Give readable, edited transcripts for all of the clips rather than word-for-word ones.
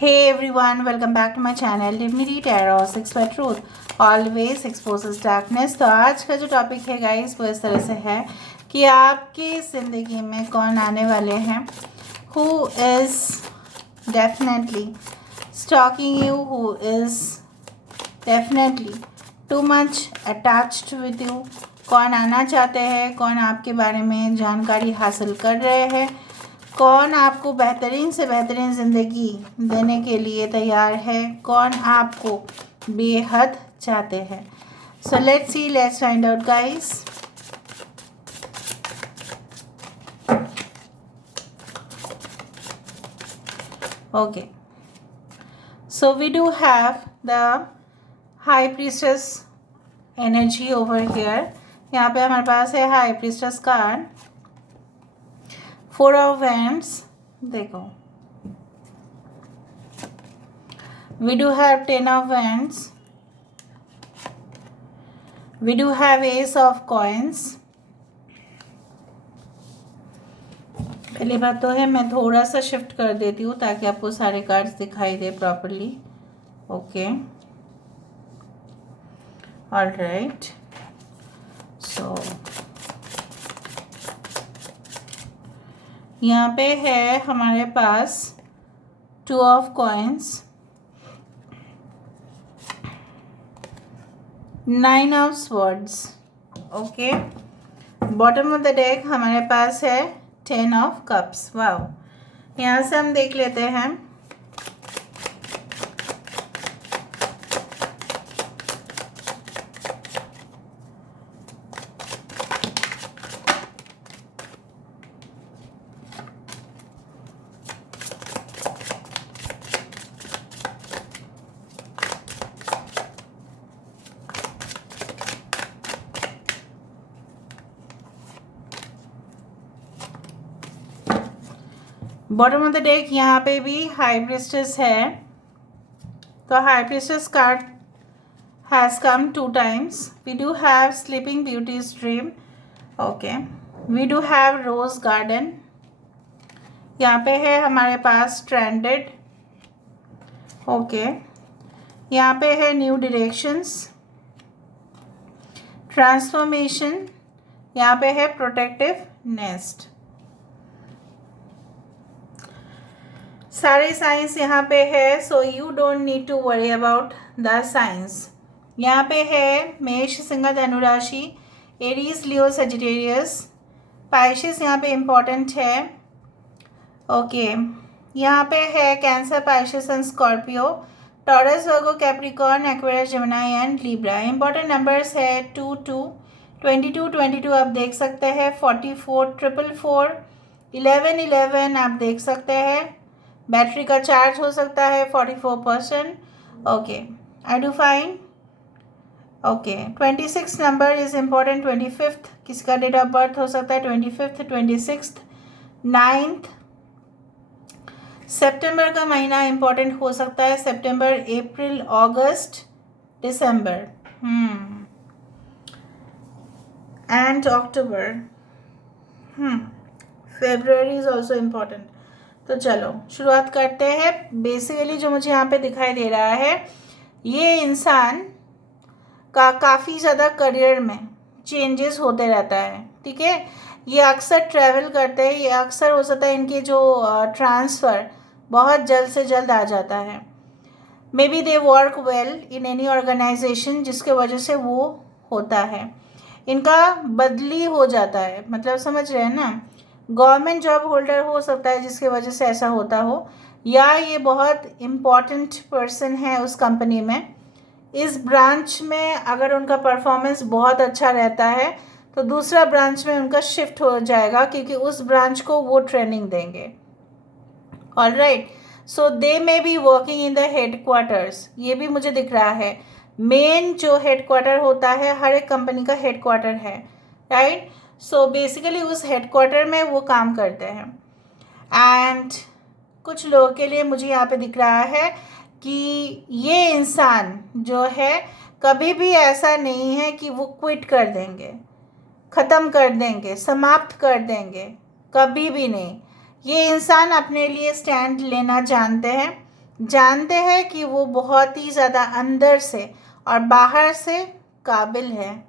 Hey everyone, welcome back to my channel Divinity Tarot 6 for Truth Always exposes darkness। तो आज का जो topic है गाइस वो इस तरह से है कि आपकी ज़िंदगी में कौन आने वाले हैं, who is definitely stalking you, who is definitely too much attached with you, कौन आना चाहते हैं, कौन आपके बारे में जानकारी हासिल कर रहे हैं, कौन आपको बेहतरीन से बेहतरीन ज़िंदगी देने के लिए तैयार है, कौन आपको बेहद चाहते हैं। So let's see, let's find out guys. Okay, so we do have the high priestess energy over here. यहाँ पे हमारे पास है high priestess card, 4 of wands, देखो we do have 10 of wands, we do have ace of coins। पहली बात तो है मैं थोड़ा सा शिफ्ट कर देती हूँ ताकि आपको सारे कार्ड्स दिखाई दे प्रॉपरली। ओके, ऑलराइट, सो यहाँ पे है हमारे पास 2 of coins, 9 of swords. Okay, bottom of the deck हमारे पास है 10 ऑफ कप्स। वाओ, यहाँ से हम देख लेते हैं बॉटम ऑफ द डेक यहाँ पे भी हाई प्रीस्टेस है। तो high priestess card has come 2 times। We do have sleeping beauty's dream. Okay, we do have rose garden. यहाँ पे है हमारे पास स्ट्रैंडेड। ओके, यहाँ पे है न्यू डायरेक्शंस, ट्रांसफॉर्मेशन, यहाँ पे है प्रोटेक्टिव नेस्ट। सारे साइंस यहाँ पे है, so you don't need to worry about the science. यहाँ पे है मेष, सिंह, धनु राशि, एरीज, लियो, सजिटेरियस, पाइसेस यहाँ पे इम्पॉर्टेंट है। ओके, यहाँ पे है cancer, Pisces and Scorpio, taurus, Virgo, Capricorn, Aquarius, Gemini and Libra. Important numbers है 2 2, 22 22 आप देख सकते हैं, 44 444, 11 11 आप देख सकते हैं। बैटरी का चार्ज हो सकता है 44%। Okay, I do fine. Okay, 26 number is important, 25th किसका डेट ऑफ बर्थ हो सकता है, 25th, 26th, 9th। सितंबर का महीना इम्पॉर्टेंट हो सकता है, September, April, August, December and October. February is also important. तो चलो शुरुआत करते हैं। बेसिकली जो मुझे यहाँ पे दिखाई दे रहा है, ये इंसान का काफ़ी ज़्यादा करियर में चेंजेस होते रहता है। ठीक है, ये अक्सर ट्रैवल करते हैं, ये अक्सर हो सकता है इनके जो ट्रांसफ़र बहुत जल्द से जल्द आ जाता है। Maybe they work well in any organization, जिसके वजह से वो होता है, इनका बदली हो जाता है। मतलब समझ रहे हैं ना, गवर्नमेंट जॉब होल्डर हो सकता है जिसकी वजह से ऐसा होता हो, या ये बहुत इम्पॉर्टेंट पर्सन है उस कंपनी में। इस ब्रांच में अगर उनका परफॉर्मेंस बहुत अच्छा रहता है तो दूसरा ब्रांच में उनका शिफ्ट हो जाएगा, क्योंकि उस ब्रांच को वो ट्रेनिंग देंगे। Alright, so they may be working in the headquarters. ये भी मुझे दिख रहा है, मेन जो हेडक्वार्टर होता है, हर एक कंपनी का हेडक्वार्टर है, राइट। सो बेसिकली उस हेडक्वार्टर में वो काम करते हैं। एंड कुछ लोगों के लिए मुझे यहाँ पे दिख रहा है कि ये इंसान जो है कभी भी ऐसा नहीं है कि वो क्विट कर देंगे, ख़त्म कर देंगे, समाप्त कर देंगे, कभी भी नहीं। ये इंसान अपने लिए स्टैंड लेना जानते हैं, जानते हैं कि वो बहुत ही ज़्यादा अंदर से और बाहर से काबिल है।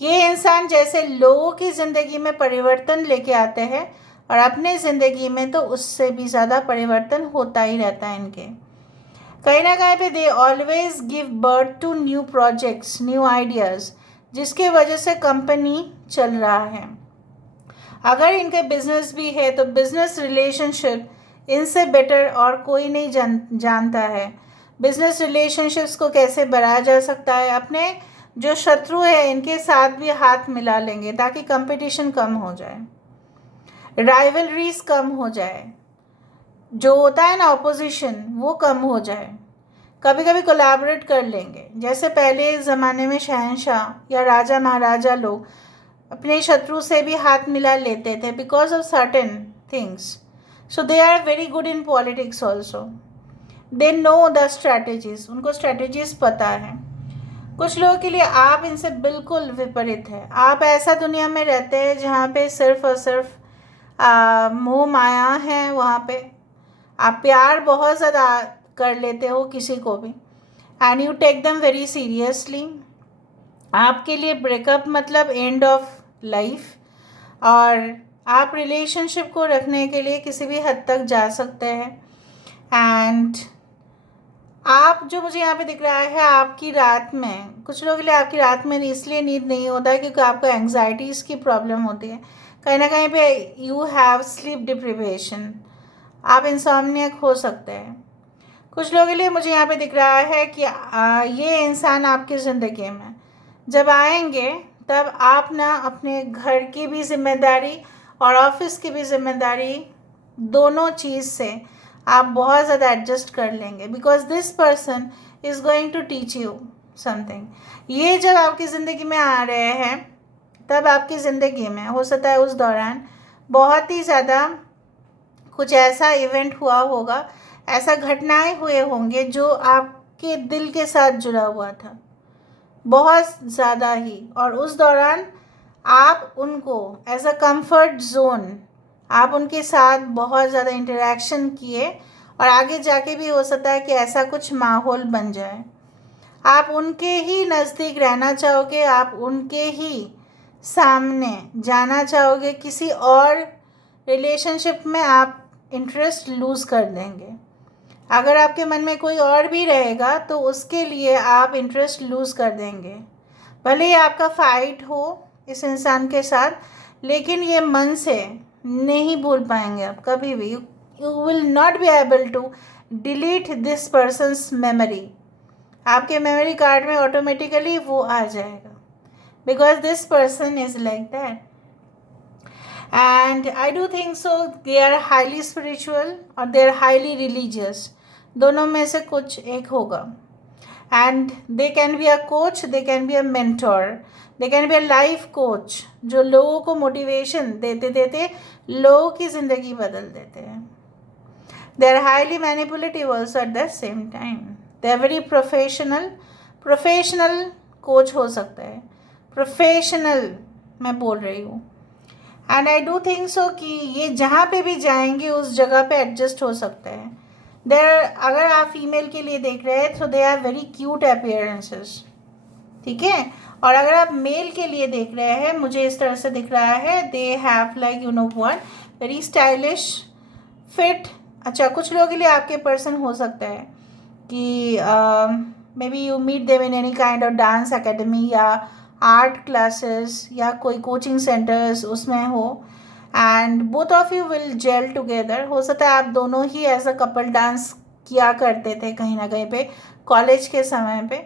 ये इंसान जैसे लोगों की ज़िंदगी में परिवर्तन लेके आते हैं और अपने ज़िंदगी में तो उससे भी ज़्यादा परिवर्तन होता ही रहता है इनके। कहीं ना कहीं पे they always give birth to new projects, new ideas, जिसके वजह से कंपनी चल रहा है। अगर इनके बिजनेस भी है तो बिजनेस रिलेशनशिप इनसे बेटर और कोई नहीं जानता है। बिजनेस रिलेशनशिप्स को कैसे बढ़ाया जा सकता है, अपने जो शत्रु है इनके साथ भी हाथ मिला लेंगे ताकि कंपटीशन कम हो जाए, राइवलरीज कम हो जाए, जो होता है ना ऑपोजिशन वो कम हो जाए। कभी कभी कोलैबोरेट कर लेंगे, जैसे पहले ज़माने में शहंशाह या राजा महाराजा लोग अपने शत्रु से भी हाथ मिला लेते थे because of certain things. So they are very good in politics also, they know the strategies, उनको स्ट्रैटेजीज पता है। कुछ लोगों के लिए आप इनसे बिल्कुल विपरीत है। आप ऐसा दुनिया में रहते हैं जहाँ पे सिर्फ और सिर्फ मोह माया है। वहाँ पे आप प्यार बहुत ज़्यादा कर लेते हो किसी को भी, and you take them very seriously. आपके लिए ब्रेकअप मतलब एंड ऑफ लाइफ, और आप रिलेशनशिप को रखने के लिए किसी भी हद तक जा सकते हैं। एंड आप जो मुझे यहाँ पे दिख रहा है, आपकी रात में, कुछ लोगों के लिए आपकी रात में इसलिए नींद नहीं होता है क्योंकि आपको एंग्जाइटीज़ की प्रॉब्लम होती है। कहीं ना कहीं पे यू हैव स्लीप डिप्रिवेशन, आप इंसोम्नियक हो सकते हैं। कुछ लोगों के लिए मुझे यहाँ पे दिख रहा है कि ये इंसान आपकी ज़िंदगी में जब आएंगे तब आप ना अपने घर की भी जिम्मेदारी और ऑफिस की भी जिम्मेदारी, दोनों चीज़ से आप बहुत ज़्यादा एडजस्ट कर लेंगे because this person is going to teach you something. ये जब आपकी ज़िंदगी में आ रहे हैं तब आपकी ज़िंदगी में हो सकता है उस दौरान बहुत ही ज़्यादा कुछ ऐसा इवेंट हुआ होगा, ऐसा घटनाएं हुए होंगे जो आपके दिल के साथ जुड़ा हुआ था बहुत ज़्यादा ही, और उस दौरान आप उनको एज अ कंफर्ट जोन आप उनके साथ बहुत ज़्यादा इंटरेक्शन किए, और आगे जाके भी हो सकता है कि ऐसा कुछ माहौल बन जाए। आप उनके ही नज़दीक रहना चाहोगे, आप उनके ही सामने जाना चाहोगे, किसी और रिलेशनशिप में आप इंटरेस्ट लूज़ कर देंगे। अगर आपके मन में कोई और भी रहेगा तो उसके लिए आप इंटरेस्ट लूज़ कर देंगे। भले ही आपका फ़ाइट हो इस इंसान के साथ, लेकिन ये मन से नहीं भूल पाएंगे आप कभी भी। You will not be able to delete this person's memory. आपके मेमोरी कार्ड में ऑटोमेटिकली वो आ जाएगा because this person is like that. And I do think so they are highly spiritual और दे आर हाईली रिलीजियस, दोनों में से कुछ एक होगा। And they can be a coach, they can be a mentor, they can be a life coach, जो लोगों को मोटिवेशन देते देते लोगों की ज़िंदगी बदल देते हैं। They are highly manipulative also at the same time. They are very professional coach हो सकता है, प्रोफेशनल मैं बोल रही हूँ। And I do think so कि ये जहाँ पे भी जाएंगे उस जगह पे एडजस्ट हो सकते हैं। देर अगर आप फीमेल के लिए देख रहे हैं तो they are very cute appearances, ठीक है। और अगर आप मेल के लिए देख रहे हैं, मुझे इस तरह से दिख रहा है, they have like you know what, very stylish fit. अच्छा, कुछ लोगों के लिए आपके पर्सन हो सकता है कि maybe you meet them in any kind of dance academy या आर्ट क्लासेस या कोई कोचिंग सेंटर्स उसमें हो, and both of you will gel together. हो सकता है आप दोनों ही एज अ कपल डांस किया करते थे कहीं ना कहीं पे कॉलेज के समय पे,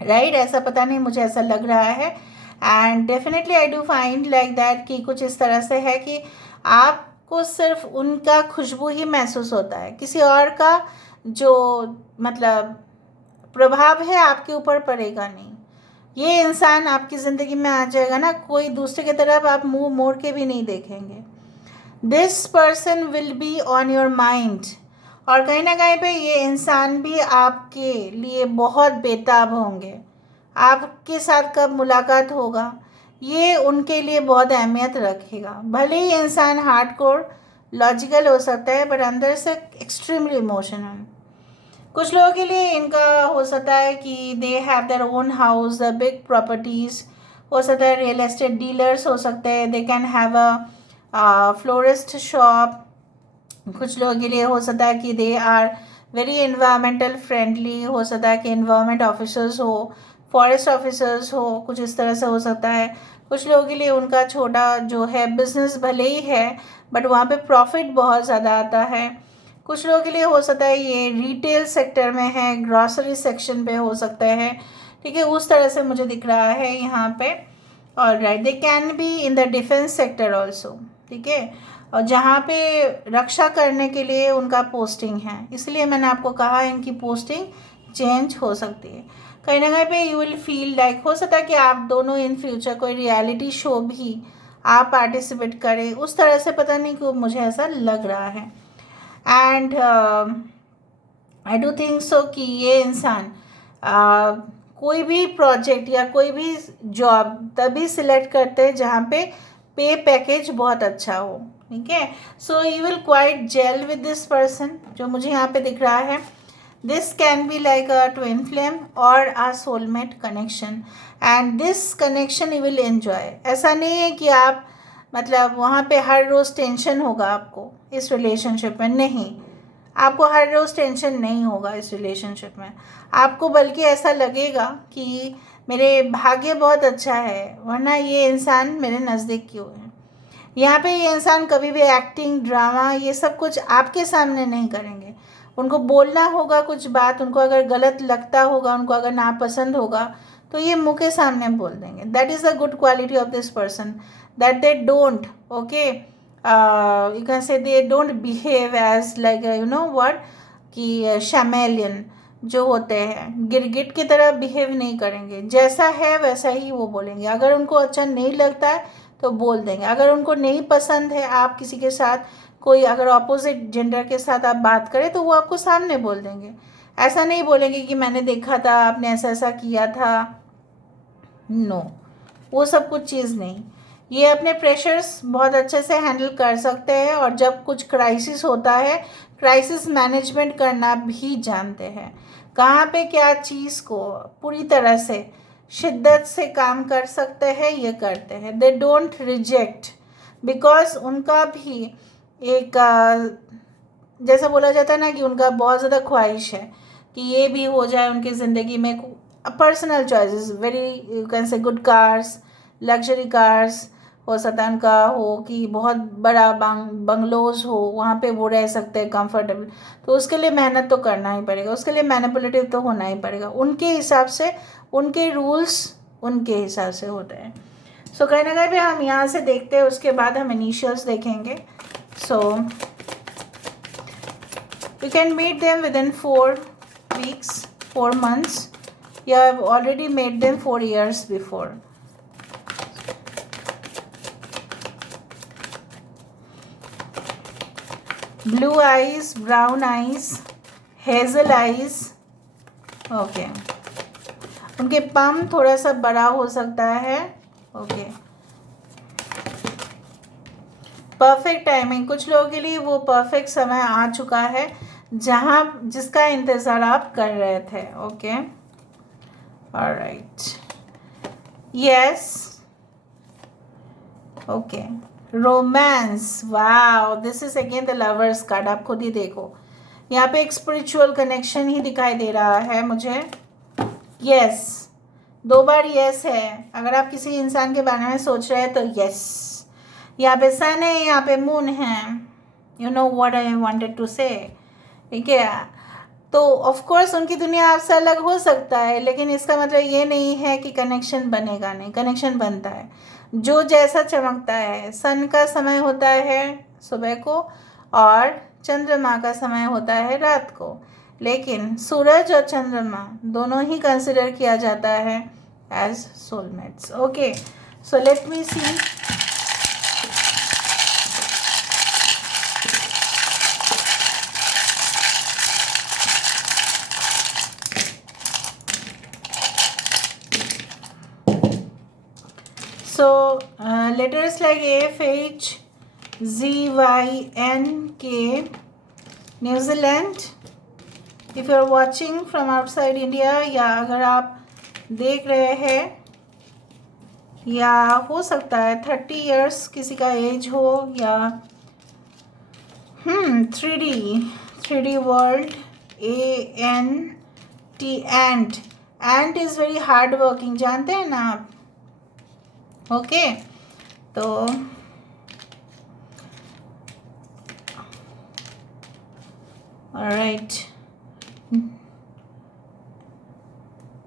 राइट? ऐसा पता नहीं, मुझे ऐसा लग रहा है। And definitely I do find like that कि कुछ इस तरह से है कि आपको सिर्फ उनका खुशबू ही महसूस होता है, किसी और का जो मतलब प्रभाव है आपके ऊपर पड़ेगा नहीं। ये इंसान आपकी ज़िंदगी में आ जाएगा ना, कोई दूसरे की तरफ आप मुंह मोड़ के भी नहीं देखेंगे। This person will be on your mind, और कहीं ना कहीं पे ये इंसान भी आपके लिए बहुत बेताब होंगे। आपके साथ कब मुलाकात होगा ये उनके लिए बहुत अहमियत रखेगा। भले ही इंसान हार्डकोर लॉजिकल हो सकता है बट अंदर से एक्सट्रीमली इमोशनल। कुछ लोगों के लिए इनका हो सकता है कि they have their own house, the big properties, हो सकता है रियल एस्टेट डीलर्स हो सकते हैं, they can have a florist shop. कुछ लोगों के लिए हो सकता है कि they are very environmental friendly, हो सकता है कि इन्वायरमेंट ऑफिसर्स हो, फॉरेस्ट ऑफिसर्स हो, कुछ इस तरह से हो सकता है। कुछ लोगों के लिए उनका छोटा जो है बिजनेस भले ही है बट वहाँ पे प्रॉफिट बहुत ज़्यादा आता है। कुछ लोगों के लिए हो सकता है ये रिटेल सेक्टर में है, ग्रॉसरी सेक्शन पे हो सकता है, ठीक है, उस तरह से मुझे दिख रहा है यहाँ पे। और right, they can be in the defence sector also, ठीक है, और जहाँ पे रक्षा करने के लिए उनका पोस्टिंग है, इसलिए मैंने आपको कहा इनकी पोस्टिंग चेंज हो सकती है। कहीं ना कहीं पे यू विल फील लाइक, हो सकता है कि आप दोनों इन फ्यूचर कोई रियलिटी शो भी आप पार्टिसिपेट करें, उस तरह से, पता नहीं क्यों मुझे ऐसा लग रहा है। And I do think so कि ये इंसान कोई भी प्रोजेक्ट या कोई भी जॉब तभी सिलेक्ट करते हैं जहाँ पे पैकेज बहुत अच्छा हो, ठीक है। So you will quite gel with this person, जो मुझे यहाँ पे दिख रहा है। This can be like a twin flame और a soulmate connection, and this connection you will enjoy. ऐसा नहीं है कि आप मतलब वहाँ पे हर रोज़ टेंशन होगा आपको इस रिलेशनशिप में, नहीं, आपको हर रोज़ टेंशन नहीं होगा इस रिलेशनशिप में। आपको बल्कि ऐसा लगेगा कि मेरे भाग्य बहुत अच्छा है, वरना ये इंसान मेरे नज़दीक क्यों है। यहाँ पे ये इंसान कभी भी एक्टिंग, ड्रामा, ये सब कुछ आपके सामने नहीं करेंगे। उनको बोलना होगा कुछ बात, उनको अगर गलत लगता होगा, उनको अगर नापसंद होगा, तो ये मुंह के सामने बोल देंगे। That is the good quality of this person, that they don't, okay, you can say they don't behave as like you know what, कि शैमेलियन जो होते हैं, गिरगिट की तरह बिहेव नहीं करेंगे, जैसा है वैसा ही वो बोलेंगे। अगर उनको अच्छा नहीं लगता है तो बोल देंगे। अगर उनको नहीं पसंद है आप किसी के साथ, कोई अगर ऑपोजिट जेंडर के साथ आप बात करें, तो वो आपको सामने बोल देंगे। ऐसा नहीं बोलेंगे कि मैंने देखा था, आपने ऐसा ऐसा किया था, नो, वो सब कुछ चीज़ नहीं। ये अपने प्रेशर्स बहुत अच्छे से हैंडल कर सकते हैं, और जब कुछ क्राइसिस होता है, क्राइसिस मैनेजमेंट करना भी जानते हैं, कहाँ पे क्या चीज़ को पूरी तरह से शिद्दत से काम कर सकते हैं, ये करते हैं। दे डोंट रिजेक्ट, बिकॉज उनका भी एक जैसा बोला जाता है ना कि उनका बहुत ज़्यादा ख्वाहिश है कि ये भी हो जाए उनकी ज़िंदगी में। Personal choices, very you can से गुड कार्स, लग्जरी कार्स, हो सकता है उनका हो कि बहुत बड़ा बंगलोज हो, वहाँ पे वो रह सकते हैं कंफर्टेबल। तो उसके लिए मेहनत तो करना ही पड़ेगा, उसके लिए मैनिपुलेटिव तो होना ही पड़ेगा। उनके हिसाब से, उनके रूल्स उनके हिसाब से होते हैं। सो कहीं ना कहीं पे हम यहाँ से देखते हैं, उसके बाद हम इनिशियल्स देखेंगे। सो you can meet them within 4 weeks, 4 months. You have already met them 4 years before. Blue eyes, brown eyes, hazel eyes. Okay. उनके पम थोड़ा सा बड़ा हो सकता है। ओके, परफेक्ट टाइमिंग, कुछ लोगों के लिए वो परफेक्ट समय आ चुका है जहाँ जिसका इंतज़ार आप कर रहे थे। Okay, alright, yes, okay, romance, wow, this is again the lovers card. आप खुद ही देखो, यहाँ पे एक स्पिरिचुअल कनेक्शन ही दिखाई दे रहा है मुझे। यस, 2 बार यस है। अगर आप किसी इंसान के बारे में सोच रहे हैं तो यस, यहाँ पे सन है, यहाँ पे मून है। You know what I wanted to say, ठीक है। तो ऑफ कोर्स उनकी दुनिया आपसे अलग हो सकता है, लेकिन इसका मतलब ये नहीं है कि कनेक्शन बनेगा नहीं। कनेक्शन बनता है, जो जैसा चमकता है। सन का समय होता है सुबह को, और चंद्रमा का समय होता है रात को, लेकिन सूरज और चंद्रमा दोनों ही कंसिडर किया जाता है as soulmates. Okay, so let me see. So letters like F, H, Z, Y, N, K, New Zealand, if you are watching from outside India, या अगर आप देख रहे हैं, या हो सकता है 30 इयर्स किसी का एज हो, या 3D world, ANT, ant is very hard working, जानते हैं ना आप? ओके, तो alright,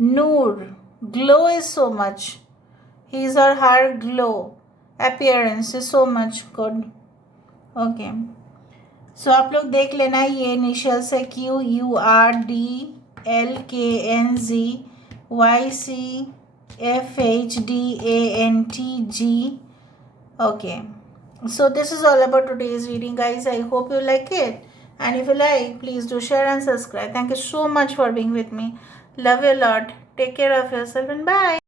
Noor, glow is so much, his or her glow appearance is so much good. Okay, so आप लोग देख लेना, ये इनिशियल्स है QURDLKNZYCFHDANTG. okay, so this is all about today's reading, guys. I hope you like it, and if you like, please do share and subscribe. Thank you so much for being with me. Love you a lot. Take care of yourself, and bye.